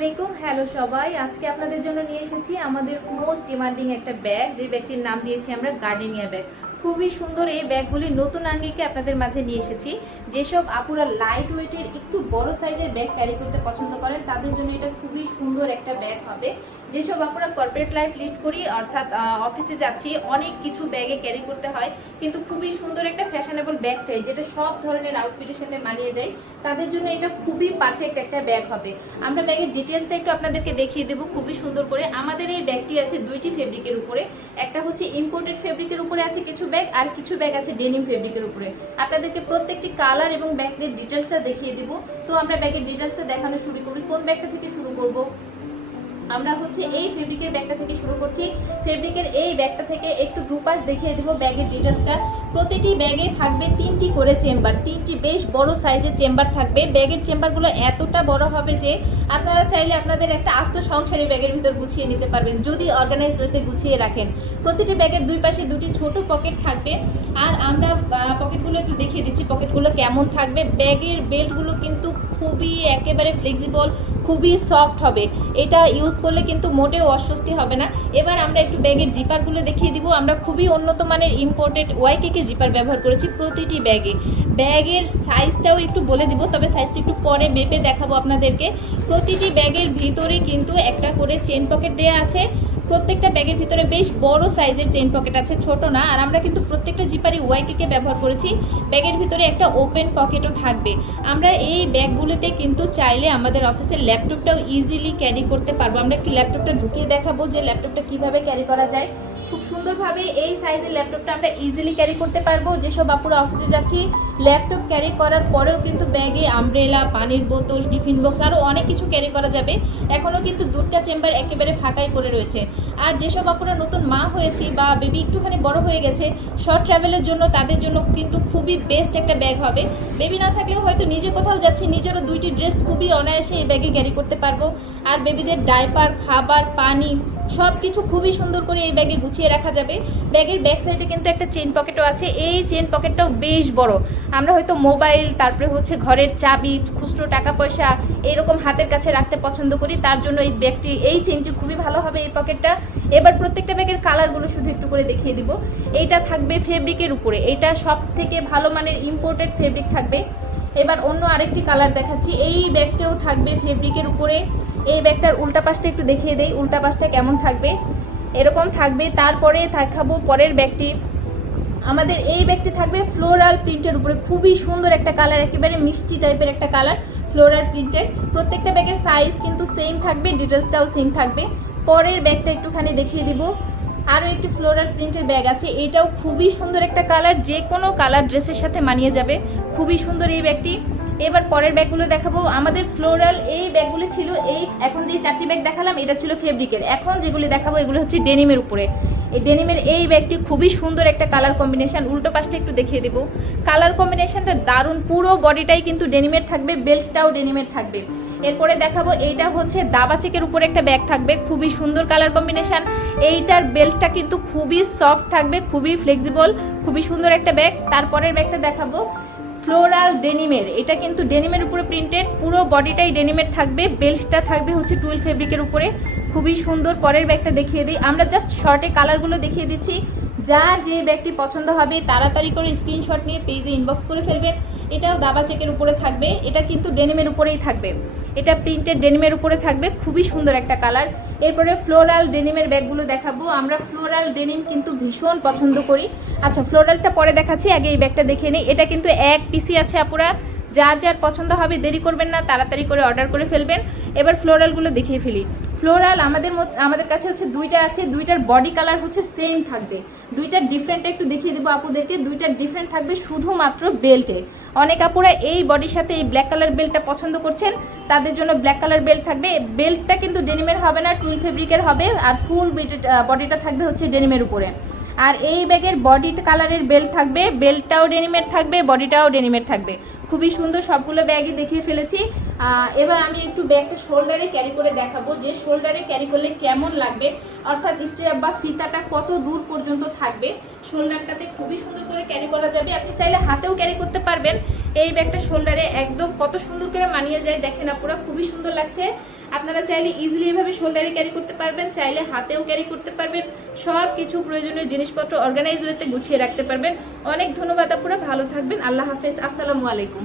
আলাইকুম। হ্যালো সবাই, আজকে আপনাদের জন্য নিয়ে এসেছি আমাদের মোস্ট ডিমান্ডিং একটা ব্যাগ, যে ব্যাগটির নাম দিয়েছি আমরা গার্ডেনিয়া ব্যাগ। খুবই সুন্দর এই ব্যাগগুলি নতুন আঙ্গিকে আপনাদের মাঝে নিয়ে এসেছি। যেসব আপুরা লাইট ওয়েটের একটু বড় সাইজের ব্যাগ ক্যারি করতে পছন্দ করেন তাদের জন্য এটা খুবই সুন্দর একটা ব্যাগ হবে। যেসব আপুরা কর্পোরেট লাইফ লিড করি, অর্থাৎ অফিসে যাচ্ছি, অনেক কিছু ব্যাগে ক্যারি করতে হয়, কিন্তু খুবই সুন্দর একটা ফ্যাশনেবল ব্যাগ চাই যেটা সব ধরনের আউটফিটের সাথে মানিয়ে যায়, তাদের জন্য এটা খুবই পারফেক্ট একটা ব্যাগ হবে। আমরা ব্যাগের ডিটেলসটা একটু আপনাদেরকে দেখিয়ে দেবো খুবই সুন্দর করে। আমাদের এই ব্যাগটি আছে দুইটি ফেব্রিকের উপরে, একটা হচ্ছে ইম্পোর্টেড ফেব্রিকের উপরে আছে কিছু ব্যাগ, আর কিছু ব্যাগ আছে ডেনিম ফেব্রিকের উপরে। আপনাদেরকে প্রত্যেকটি কালার এবং ব্যাগের ডিটেলসটা দেখিয়ে দিব। তো আমরা ব্যাগের ডিটেলসটা দেখানো শুরু করি। কোন ব্যাগটা থেকে শুরু করব? আমরা হচ্ছে এই ফেব্রিকের ব্যাগটা থেকে শুরু করছি। ফেব্রিকের এই ব্যাগটা থেকে একটু দুপাশ দেখিয়ে দিব ব্যাগের ডিটেলসটা। প্রতিটি ব্যাগে থাকবে 3টি করে চেম্বার, 3টি বেশ বড় সাইজের চেম্বার থাকবে। ব্যাগের চেম্বারগুলো এতটা বড় হবে যে আপনারা চাইলে আপনাদের একটা আস্ত সংসারী ব্যাগের ভিতর গুছিয়ে নিতে পারবেন যদি অর্গানাইজ ওয়েতে গুছিয়ে রাখেন। প্রতিটি ব্যাগের দুই পাশে দুটি ছোট পকেট থাকবে। আর আমরা পকেটগুলো একটু দেখিয়ে দিচ্ছি পকেটগুলো কেমন থাকবে। ব্যাগের বেল্টগুলো কিন্তু খুবই একেবারে ফ্লেক্সিবল, খুবই সফট হবে। এটা ইউজ করলে কিন্তু মোটেও অস্বস্তি হবে না। এবার আমরা একটু ব্যাগের জিপারগুলো দেখিয়ে দিব। আমরা খুবই উন্নত মানের ইম্পোর্টেড ওয়াইকেকে জিপার ব্যবহার করেছি প্রতিটি ব্যাগে। ব্যাগের সাইজটাও একটু বলে দিব, তবে সাইজটা একটু পরে মেপে দেখাবো আপনাদেরকে। প্রতিটি ব্যাগের ভিতরে কিন্তু একটা করে চেন পকেট দেওয়া আছে। প্রত্যেকটা ব্যাগের ভিতরে বেশ বড় সাইজের চেইন পকেট আছে, ছোট না। আর আমরা কিন্তু প্রত্যেকটা জিপারই ওয়াইকেকে ব্যবহার করেছি। ব্যাগের ভিতরে একটা ওপেন পকেটও থাকবে। আমরা এই ব্যাগগুলোতে কিন্তু চাইলে আমাদের অফিসের ল্যাপটপটাও ইজিলি ক্যারি করতে পারবো। আমরা একটু ল্যাপটপটা ঢুকিয়ে দেখাবো যে ল্যাপটপটা কিভাবে ক্যারি করা যায়। খুব সুন্দরভাবে এই সাইজের ল্যাপটপটা আমরা ইজিলি ক্যারি করতে পারবো। যেসব আপুরা অফিসে যাচ্ছি, ল্যাপটপ ক্যারি করার পরেও কিন্তু ব্যাগে আমব্রেলা, পানির বোতল, টিফিন বক্স আরও অনেক কিছু ক্যারি করা যাবে। এখনও কিন্তু দুটো চেম্বার একেবারে ফাঁকাই পড়ে রয়েছে। আর যেসব আপুরা নতুন মা হয়েছি বা বেবি একটুখানি বড় হয়ে গেছে, শর্ট ট্রাভেলের জন্য তাদের জন্য কিন্তু খুবই বেস্ট একটা ব্যাগ হবে। বেবি না থাকলেও হয়তো নিজে কোথাও যাচ্ছি, নিজেরও দুইটি ড্রেস খুবই অনায়াসে এই ব্যাগে ক্যারি করতে পারবো। আর বেবিদের ডাইপার, খাবার, পানি সব কিছু খুবই সুন্দর করে এই ব্যাগে গুছিয়ে রাখা যাবে। ব্যাগের ব্যাক সাইডে কিন্তু একটা চেন পকেটও আছে। এই চেন পকেটটাও বেশ বড়। আমরা হয়তো মোবাইল, তারপরে হচ্ছে ঘরের চাবি, খুচরো টাকা পয়সা এইরকম হাতের কাছে রাখতে পছন্দ করি, তার জন্য এই ব্যাগটি, এই চেনটি খুবই ভালো হবে এই পকেটটা। এবার প্রত্যেকটা ব্যাগের কালারগুলো শুধু একটু করে দেখিয়ে দিব। এইটা থাকবে ফেব্রিকের উপরে, এটা সব থেকে ভালো মানের ইম্পোর্টেড ফেব্রিক থাকবে। এবার অন্য আরেকটি কালার দেখাচ্ছি। এই ব্যাগটাও থাকবে ফেব্রিকের উপরে। এই ব্যাগটার উল্টা পাশটা একটু দেখিয়ে দেই, উল্টা পাশটা কেমন থাকবে, এরকম থাকবে। তারপরে দেখাবো পরের ব্যাগটি। আমাদের এই ব্যাগটি থাকবে ফ্লোরাল প্রিন্টের উপরে, খুবই সুন্দর একটা কালার, একেবারে মিষ্টি টাইপের একটা কালার, ফ্লোরাল প্রিন্টের। প্রত্যেকটা ব্যাগের সাইজ কিন্তু সেম থাকবে, ডিটেলসটাও সেম থাকবে। পরের ব্যাগটা একটুখানি দেখিয়ে দিব। আরও একটি ফ্লোরাল প্রিন্টের ব্যাগ আছে, এটাও খুবই সুন্দর একটা কালার, যে কোনো কালার ড্রেসের সাথে মানিয়ে যাবে, খুবই সুন্দর এই ব্যাগটি। এবার পরের ব্যাগগুলো দেখাবো। আমাদের ফ্লোরাল এই ব্যাগগুলি ছিল, এই এখন যে 4টি ব্যাগ দেখালাম এটা ছিল ফেব্রিকের। এখন যেগুলি দেখাবো এগুলো হচ্ছে ডেনিমের উপরে। এই ডেনিমের এই ব্যাগটি খুবই সুন্দর একটা কালার কম্বিনেশন। উল্টো পাশটা একটু দেখিয়ে দেবো, কালার কম্বিনেশনটা দারুণ। পুরো বডিটাই কিন্তু ডেনিমের থাকবে, বেল্টটাও ডেনিমের থাকবে। এরপরে দেখাবো, এইটা হচ্ছে দাবা চেকের উপরে একটা ব্যাগ থাকবে, খুবই সুন্দর কালার কম্বিনেশন। এইটার বেল্টটা কিন্তু খুবই সফট থাকবে, খুবই ফ্লেক্সিবল, খুবই সুন্দর একটা ব্যাগ। তারপরের ব্যাগটা দেখাবো ফ্লোরাল ডেনিমের, এটা কিন্তু ডেনিমের উপরে প্রিন্টেড, পুরো বডিটাই ডেনিমের থাকবে, বেল্টটা থাকবে হচ্ছে টুয়েল ফেব্রিকের উপরে, খুবই সুন্দর। পরের ব্যাগটা দেখিয়ে দিই, আমরা জাস্ট শর্টে কালারগুলো দেখিয়ে দিচ্ছি। যার যে ব্যাগটি পছন্দ হবে তাড়াতাড়ি করে স্ক্রিনশট নিয়ে পেজে ইনবক্স করে ফেলবেন। এটাও দাবা চেকের উপরে থাকবে, এটা কিন্তু ডেনিমের উপরেই থাকবে, এটা প্রিন্টেড ডেনিমের উপরে থাকবে, খুবই সুন্দর একটা কালার। এরপরে ফ্লোরাল ডেনিমের ব্যাগগুলো দেখাবো। আমরা ফ্লোরাল ডেনিম কিন্তু ভীষণ পছন্দ করি। আচ্ছা, ফ্লোরালটা পরে দেখাচ্ছি, আগে এই ব্যাগটা দেখে নিই। এটা কিন্তু এক পিসি আছে আপুরা, যার যার পছন্দ হবে দেরি করবেন না, তাড়াতাড়ি করে অর্ডার করে ফেলবেন। এবার ফ্লোরালগুলো দেখিয়ে ফেলি। ফ্লোরাল আমাদের কাছে হচ্ছে দুইটা আছে, দুইটার বডি কালার হচ্ছে সেম থাকবে। দুইটার ডিফারেন্ট একটু দেখিয়ে দেবো আপুদেরকে। দুইটার ডিফারেন্ট থাকবে শুধুমাত্র বেল্টে। অনেক আপুরা এই বডির সাথে এই ব্ল্যাক কালার বেল্টটা পছন্দ করছেন, তাদের জন্য ব্ল্যাক কালার বেল্ট থাকবে। বেল্টটা কিন্তু ডেনিমের হবে না, টুইল ফেব্রিকের হবে। আর ফুল বডিটা থাকবে হচ্ছে ডেনিমের উপরে। আর এই ব্যাগের বডি কালারের বেল্ট থাকবে, বেল্টটাও ডেনিমের থাকবে, বডিটাও ডেনিমের থাকবে, খুবই সুন্দর। সবগুলো ব্যাগই দেখিয়ে ফেলেছি। এবার আমি একটু ব্যাগটা শোল্ডারে ক্যারি করে দেখাবো যে শোল্ডারে ক্যারি করলে কেমন লাগবে, অর্থাৎ স্ট্র্যাপ বা ফিতাটা কত দূর পর্যন্ত থাকবে। শোল্ডারটাতে খুবই সুন্দর করে ক্যারি করা যাবে, আপনি চাইলে হাতেও ক্যারি করতে পারবেন। এই ব্যাগটা শোল্ডারে একদম কত সুন্দর করে মানিয়ে যায়, দেখেন আপুরা, খুবই সুন্দর লাগছে। আপনারা চাইলে ইজিলি এভাবে শোল্ডারে ক্যারি করতে পারবেন, চাইলে হাতেও ক্যারি করতে পারবেন, সব কিছু প্রয়োজনীয় জিনিসপত্র অর্গানাইজ ওয়েতে গুছিয়ে রাখতে পারবেন। অনেক ধন্যবাদ আপুরা, ভালো থাকবেন, আল্লাহ হাফেজ, আসসালামু আলাইকুম।